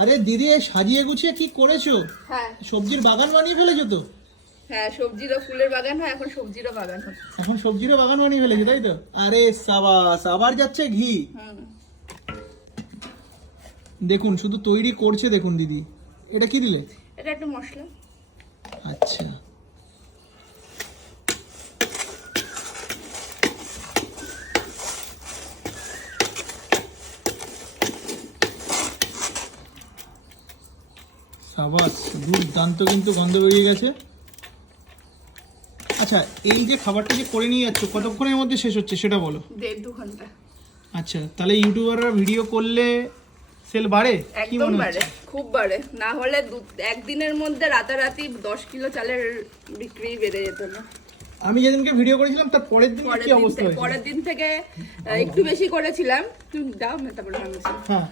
আরে দিদি সাজিয়ে গুছিয়ে কি করেছো? হ্যাঁ সবজির বাগান বানিয়ে ফেলেছো তো? হ্যাঁ, সবজিরও ফুলের বাগান হয়, এখন সবজিরও বাগান হচ্ছে। এখন সবজিরও বাগান বানিয়ে ফেলেছো তাই তো? আরে সাবাস, আবার যাচ্ছে ঘি। হুম, দেখুন শুধু তৈরি করছে দেখুন দিদি। এটা কি দিলে? এটা একটু মশলা। আচ্ছা, সাবাস, দুর্দান্ত কিন্তু গন্ধ বেরিয়ে গেছে। আচ্ছা, এই যে খাবারটা যে করে নিয়ে যাচ্ছ কতক্ষণের মধ্যে শেষ হচ্ছে সেটা বলো। 1.5-2 ঘন্টা। আচ্ছা, তাহলে ইউটিউবাররা ভিডিও করলে সেল বাড়ে কি একদম মনে বাড়ে, হচ্ছে? খুব বাড়ে। না হলে একদিনের মধ্যে রাতারাতি 10 কিলো চালের বিক্রি বেড়ে যেত না। আমি যেদিনকে ভিডিও করেছিলাম তার পরের দিন কি অবস্থা হয়েছে? পরের দিন থেকে একটু বেশি করেছিলাম। তুমি দাও না, তারপরে ভাঙছি। হ্যাঁ,